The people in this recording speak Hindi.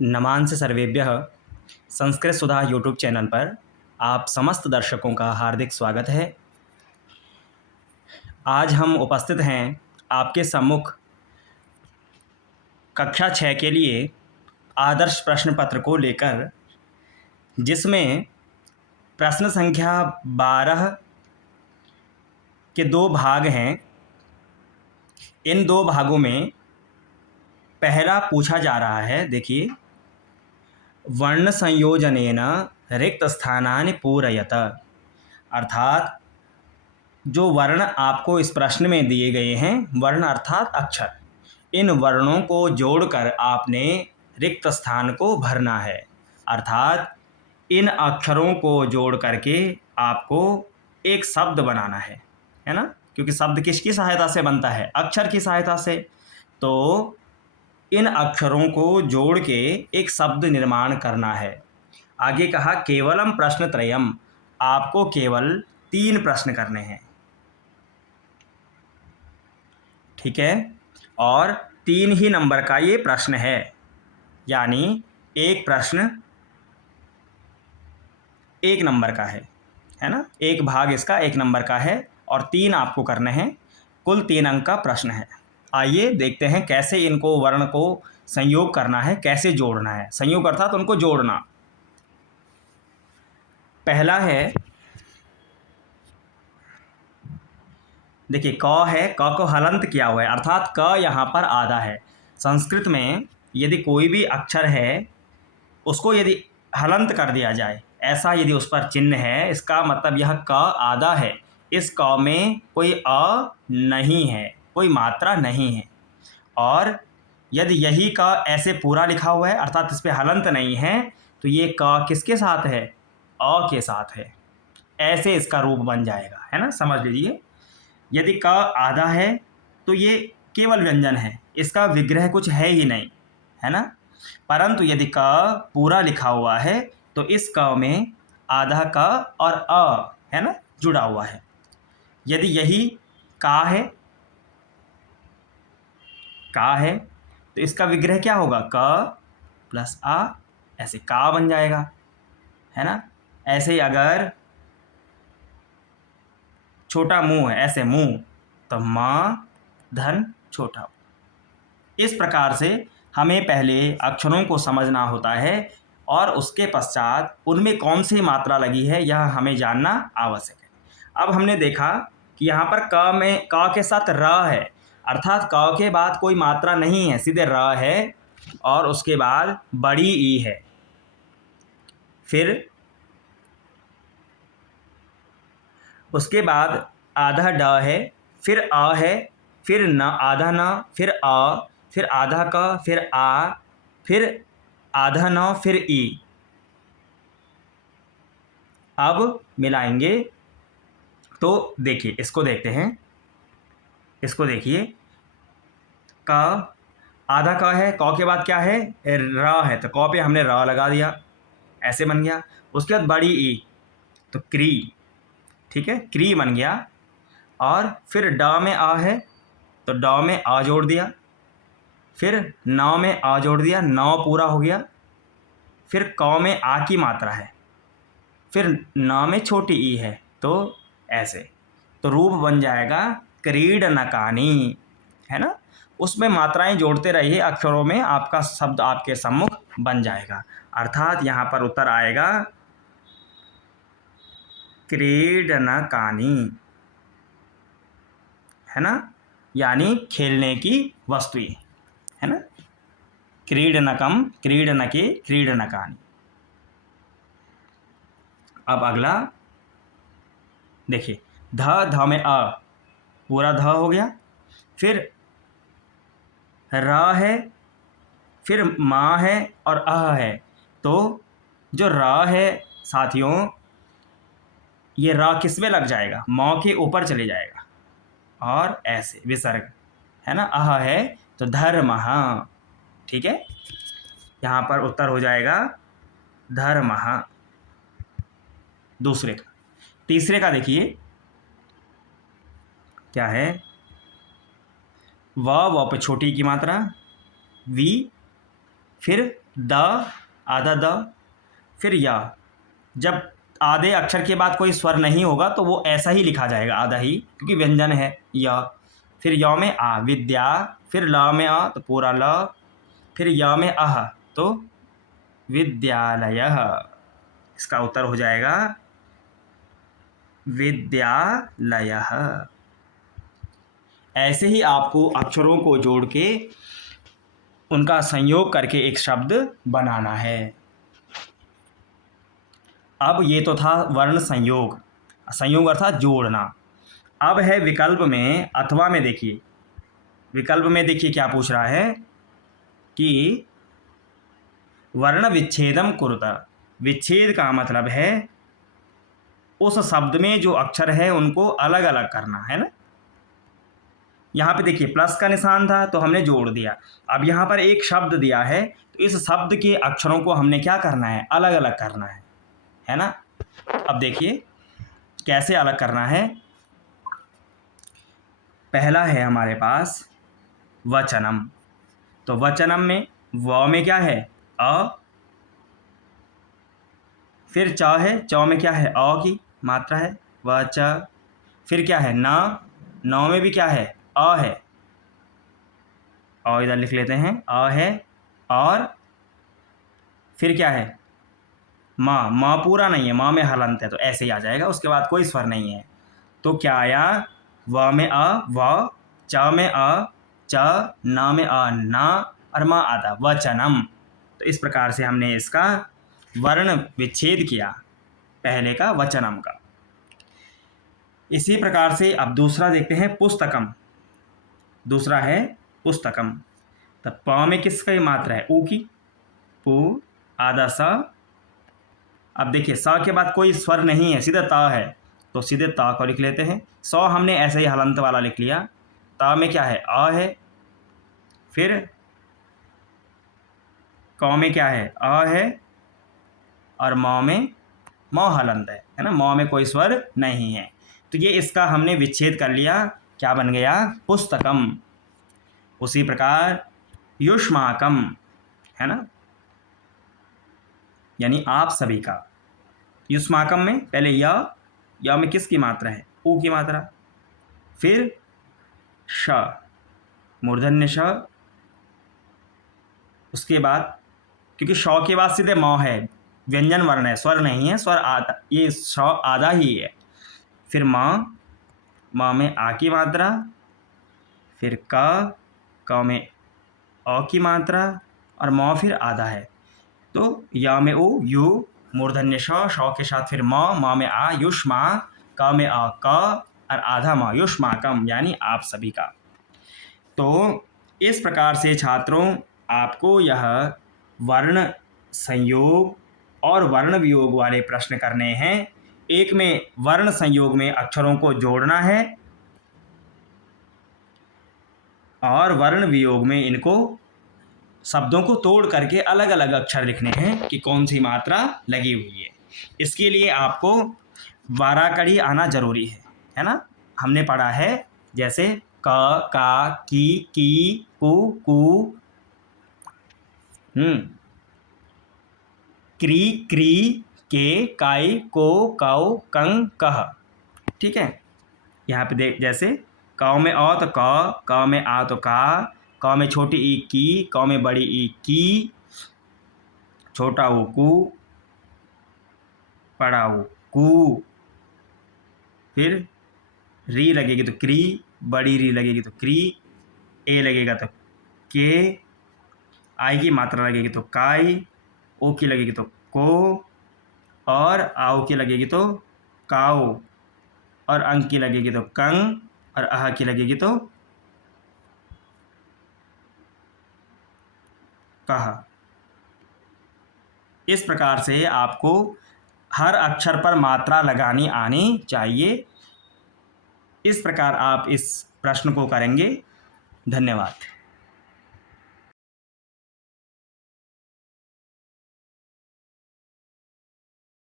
नमांस सर्वेभ्यः। संस्कृत सुधा यूट्यूब चैनल पर आप समस्त दर्शकों का हार्दिक स्वागत है। आज हम उपस्थित हैं आपके सम्मुख कक्षा 6 के लिए आदर्श प्रश्न पत्र को लेकर, जिसमें प्रश्न संख्या 12 के 2 भाग हैं। इन 2 भागों में पहला पूछा जा रहा है, देखिए, वर्ण संयोजनेन रिक्त स्थानानि पूरयत। अर्थात जो वर्ण आपको इस प्रश्न में दिए गए हैं, वर्ण अर्थात अक्षर, इन वर्णों को जोड़कर आपने रिक्त स्थान को भरना है। अर्थात इन अक्षरों को जोड़ करके आपको एक शब्द बनाना है ना, क्योंकि शब्द किसकी सहायता से बनता है? अक्षर की सहायता से। तो इन अक्षरों को जोड़ के एक शब्द निर्माण करना है। आगे कहा केवलम प्रश्न त्रयम, आपको केवल 3 प्रश्न करने हैं, ठीक है। और 3 ही नंबर का ये प्रश्न है, यानी एक प्रश्न 1 नंबर का है ना। एक भाग इसका 1 नंबर का है और 3 आपको करने हैं। कुल 3 अंक का प्रश्न है। आइए देखते हैं कैसे इनको वर्ण को संयोग करना है, कैसे जोड़ना है। संयोग अर्थात उनको जोड़ना। पहला है, देखिए क है, क को हलंत किया हुआ है, अर्थात क यहाँ पर आधा है। संस्कृत में यदि कोई भी अक्षर है उसको यदि हलंत कर दिया जाए, ऐसा यदि उस पर चिन्ह है, इसका मतलब यह क आधा है। इस क में कोई अ नहीं है, कोई मात्रा नहीं है। और यदि यही क ऐसे पूरा लिखा हुआ है, अर्थात इस पर हलंत नहीं है, तो ये क किसके साथ है? अ के साथ है। ऐसे इसका रूप बन जाएगा, है ना। समझ लीजिए, यदि क आधा है तो ये केवल व्यंजन है, इसका विग्रह कुछ है ही नहीं, है ना। परंतु यदि क पूरा लिखा हुआ है तो इस क में आधा क और अ, है ना, जुड़ा हुआ है। यदि यही का है तो इसका विग्रह क्या होगा? क प्लस आ, ऐसे का बन जाएगा, है ना। ऐसे ही अगर छोटा मुंह है, ऐसे मुंह, तो माँ धन छोटा। इस प्रकार से हमें पहले अक्षरों को समझना होता है और उसके पश्चात उनमें कौन सी मात्रा लगी है यह हमें जानना आवश्यक है। अब हमने देखा कि यहाँ पर क में क के साथ र है, अर्थात क के बाद कोई मात्रा नहीं है, सीधे र है और उसके बाद बड़ी ई है। फिर उसके बाद आधा ड है, फिर अ है, फिर न, आधा न, फिर अ, फिर आधा क, फिर आ, फिर आधा न, फिर ई। अब मिलाएंगे तो देखिए, इसको देखते हैं, इसको देखिए। क आधा क है, क के बाद क्या है? र है, तो क पे हमने र लगा दिया, ऐसे बन गया। उसके बाद बड़ी ई, तो क्री, ठीक है, क्री बन गया। और फिर ड में आ है तो ड में आ जोड़ दिया, फिर नौ में आ जोड़ दिया, नौ पूरा हो गया। फिर क में आ की मात्रा है, फिर न में छोटी ई है, तो ऐसे तो रूप बन जाएगा क्रीडनकानी, है ना। उसमें मात्राएं जोड़ते रहिए अक्षरों में, आपका शब्द आपके सम्मुख बन जाएगा। अर्थात यहाँ पर उत्तर आएगा क्रीडनकानी, है ना, यानी खेलने की वस्तुएं, है ना। क्रीडनकम, क्रीडनके, क्रीडनकानी। अब अगला देखिए, ध में अ, पूरा ध हो गया। फिर र है, फिर माँ है और अह है। तो जो र है साथियों, ये र किस में लग जाएगा? मौ के ऊपर चले जाएगा और ऐसे विसर्ग, है ना। अह है तो धर्मः, ठीक है। यहाँ पर उत्तर हो जाएगा धर्मः, दूसरे का। तीसरे का देखिए क्या है? व पे छोटी की मात्रा, वी, फिर द, आधा द, फिर या। जब आधे अक्षर के बाद कोई स्वर नहीं होगा तो वो ऐसा ही लिखा जाएगा, आधा ही, क्योंकि व्यंजन है य। फिर य में आ विद्या, फिर ल में आ तो पूरा ल, फिर य में अह तो विद्यालयः। इसका उत्तर हो जाएगा विद्यालयः। ऐसे ही आपको अक्षरों को जोड़ के उनका संयोग करके एक शब्द बनाना है। अब ये तो था वर्ण संयोग, संयोग अर्थात जोड़ना। अब है विकल्प में, अथवा में। देखिए विकल्प में, देखिए क्या पूछ रहा है कि वर्ण विच्छेदम कुरुत। विच्छेद का मतलब है उस शब्द में जो अक्षर है उनको अलग अलग करना है ना। यहाँ पे देखिए प्लस का निशान था तो हमने जोड़ दिया। अब यहाँ पर एक शब्द दिया है तो इस शब्द के अक्षरों को हमने क्या करना है, अलग अलग करना है ना। अब देखिए कैसे अलग करना है। पहला है हमारे पास वचनम, तो वचनम में व में क्या है, अ, फिर च है, च में क्या है, अ की मात्रा है, व च। फिर क्या है, न, नौ में भी क्या है, अ है, और इधर लिख लेते हैं अ है। और फिर क्या है, माँ, माँ पूरा नहीं है, माँ में हलंत है तो ऐसे ही आ जाएगा, उसके बाद कोई स्वर नहीं है। तो क्या आया, व में अ व, च में अ च, न में अ न, और माँ आधा वचनम। तो इस प्रकार से हमने इसका वर्ण विच्छेद किया, पहले का वचनम का। इसी प्रकार से अब दूसरा देखते हैं पुस्तकम। दूसरा है पुस्तकम। तो प में किसकी मात्रा है, ऊ की, पू, आधा स। अब देखिए स के बाद कोई स्वर नहीं है, सीधा ता है, तो सीधे ता को लिख लेते हैं। सौ हमने ऐसे ही हलंत वाला लिख लिया। ता में क्या है, अ है, फिर क में क्या है, अ है, और म में म हलंत है ना, म में कोई स्वर नहीं है। तो ये इसका हमने विच्छेद कर लिया, क्या बन गया, पुस्तकम। उसी प्रकार युष्माकम है ना, यानी आप सभी का। युष्माकम में पहले या में किसकी मात्रा है, ऊ की मात्रा, फिर श, मूर्धन्य श, उसके बाद क्योंकि श के बाद सीधे म है, व्यंजन वर्ण है, स्वर नहीं है, स्वर आधा, ये श आधा ही है। फिर म में आ की मात्रा, फिर क में अ की मात्रा, और म फिर आधा है, तो या में ओ यू, मूर्धन्य श, के साथ फिर म में आ युष्मा, क में अ क, और आधा म युष्माकम, यानी आप सभी का। तो इस प्रकार से छात्रों आपको यह वर्ण संयोग और वर्ण वियोग वाले प्रश्न करने हैं। एक में वर्ण संयोग में अक्षरों को जोड़ना है और वर्ण वियोग में इनको शब्दों को तोड़ करके अलग अलग अक्षर लिखने हैं कि कौन सी मात्रा लगी हुई है। इसके लिए आपको 12 कड़ी आना जरूरी है ना। हमने पढ़ा है जैसे क, का, की, कू, क्री, के, काई, को, कौ, कं, कह। ठीक है, यहाँ पे देख, जैसे क में अ तो क में आ तो क में छोटी ई की, क में बड़ी ई की, छोटा ऊ कू, बड़ा ऊ कू। फिर री लगेगी तो क्री, बड़ी री लगेगी तो क्री, ए लगेगा तो के, आई की मात्रा लगेगी तो काई, ओ की लगेगी तो को, और आओ की लगेगी तो काओ, और अंक की लगेगी तो कंग, और अह की लगेगी तो कह। इस प्रकार से आपको हर अक्षर पर मात्रा लगानी आनी चाहिए। इस प्रकार आप इस प्रश्न को करेंगे। धन्यवाद।